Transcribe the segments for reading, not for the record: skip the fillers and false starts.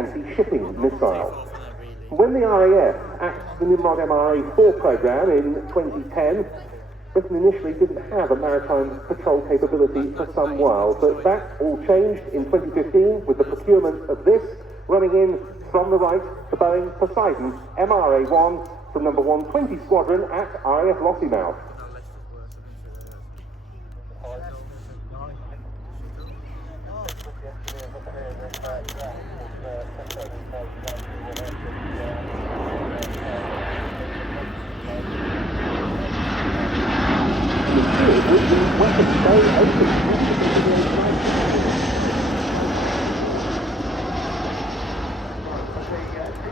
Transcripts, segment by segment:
anti-shipping missile. When the RAF axed the Nimrod MRA-4 program in 2010, Britain initially didn't have a maritime patrol capability for some while, but that all changed in 2015 with the procurement of this, running in from the right, the Boeing Poseiden MRA-1 from number 120 Squadron at RAF Lossiemouth.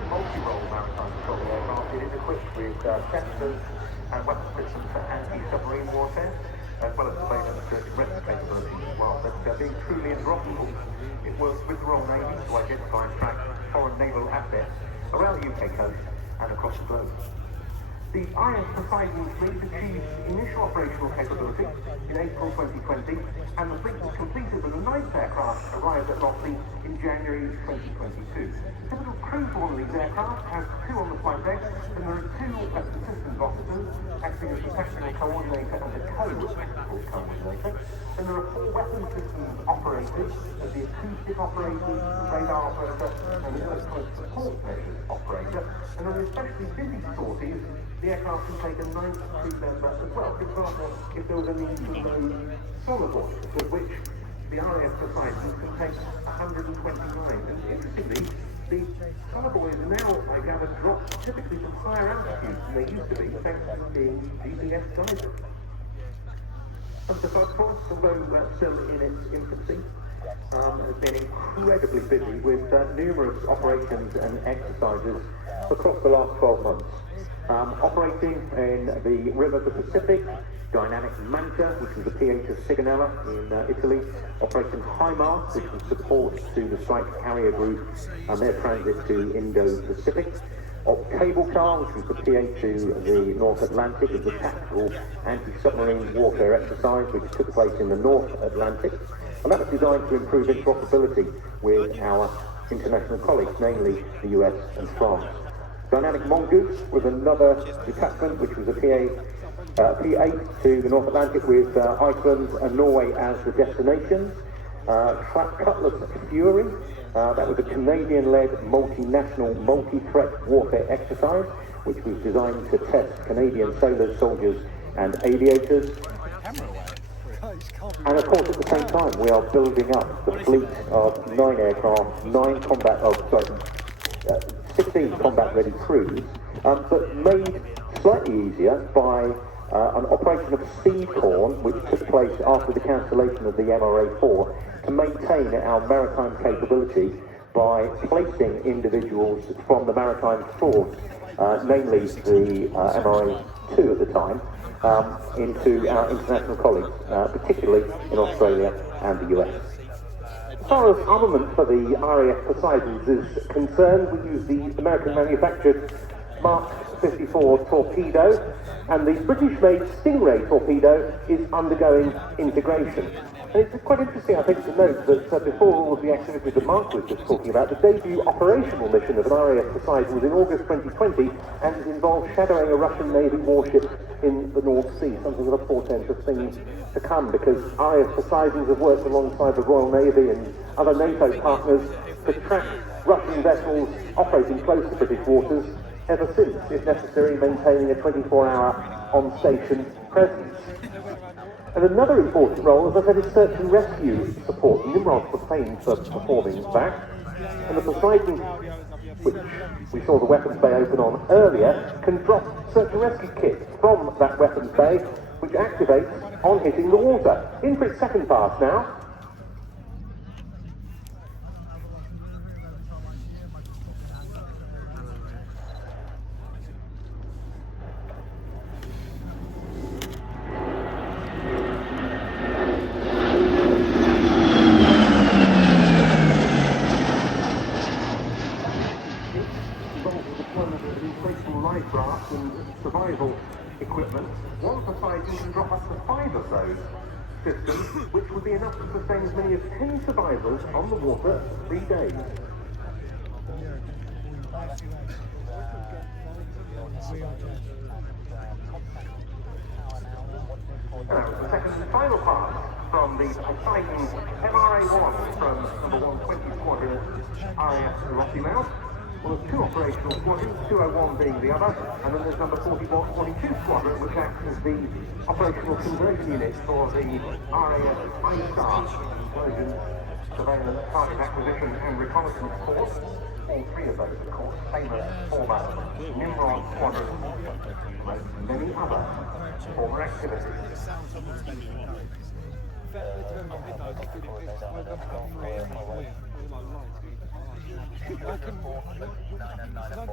Multi-role maritime patrol aircraft, it is equipped with sensors and weapon systems for anti-submarine warfare, as well as surveillance and rescue capabilities as well. But being truly interoperable, it works with the Royal Navy to identify and track foreign naval assets around the UK coast and across the globe. The RAF Poseiden fleet achieved initial operational capability in April 2020, and the fleet was completed when the ninth aircraft arrived at Lossy in January 2022. The typical crew for one of these aircraft has two on the flight deck, and there are two assistant officers acting as the tactical coordinator and the co-tactical coordinator. And there are four weapon systems operators, the acoustic operator, the radar operator, and the electronic support measures operator. And on especially busy sorties, the aircraft can take a ninth crew member as well. For example, if there was a need to load solid launchers, of which the RAF Poseiden can take 129. And interestingly, the carboys now, I gather, drop typically to higher altitudes than they used to be, thanks to being GPS guided. And the Flight Force, although still in its infancy, has been incredibly busy with numerous operations and exercises across the last 12 months. Operating in the River of the Pacific, Dynamic Manta, which was a P8 of Sigonella in Italy, Operation HIMARS, which was support to the Strike Carrier Group and their transit to Indo-Pacific, Cable Car, which was the P8 to the North Atlantic, as a tactical anti-submarine warfare exercise which took place in the North Atlantic, and that was designed to improve interoperability with our international colleagues, namely the US and France. Dynamic Mongoose was another detachment which was a P8 to the North Atlantic with Iceland and Norway as the destinations. Cutlass Fury, that was a Canadian-led multinational multi-threat warfare exercise which was designed to test Canadian sailors, soldiers and aviators. And of course, at the same time, we are building up the fleet of 9 aircraft, 16 combat-ready crews, but made slightly easier by an operation of seed corn, which took place after the cancellation of the MRA-4, to maintain our maritime capability by placing individuals from the maritime force, namely the MRA-2 at the time, into our international colleagues, particularly in Australia and the US. As far as armament for the RAF Poseidons is concerned, we use the American-manufactured Mark 54 torpedo, and the British-made Stingray torpedo is undergoing integration. And it's quite interesting, I think, to note that before all of the activities that Mark was just talking about, the debut operational mission of an RAF Poseidon was in August 2020, and it involved shadowing a Russian Navy warship in the North Sea, something of a portent of things to come, because RAF Poseidons have worked alongside the Royal Navy and other NATO partners to track Russian vessels operating close to British waters ever since, if necessary, maintaining a 24-hour on-station presence. And another important role, as I said, is search and rescue support. The Nimrod was famed for performing that, and the Poseidon, which we saw the weapons bay open on earlier, can drop search and rescue kits from that weapons bay, which activates on hitting the water. In for its second pass now. Life rafts and survival equipment. One Poseidon can drop up to 5 of those systems, which would be enough to sustain as many as 10 survivors on the water for 3 days. The second and final part from the Poseiden MRA-1 from number 120 Squadron RIAT Rocky Mount. Well, there's two operational squadrons, 201 being the other, and then there's number 42 Squadron, which acts as the operational conversion unit for the RAF ISAR, Intelligence, Surveillance, Target Acquisition and Reconnaissance Force. All three of those, of course, famous former Nimrod Squadron, and many other former activities.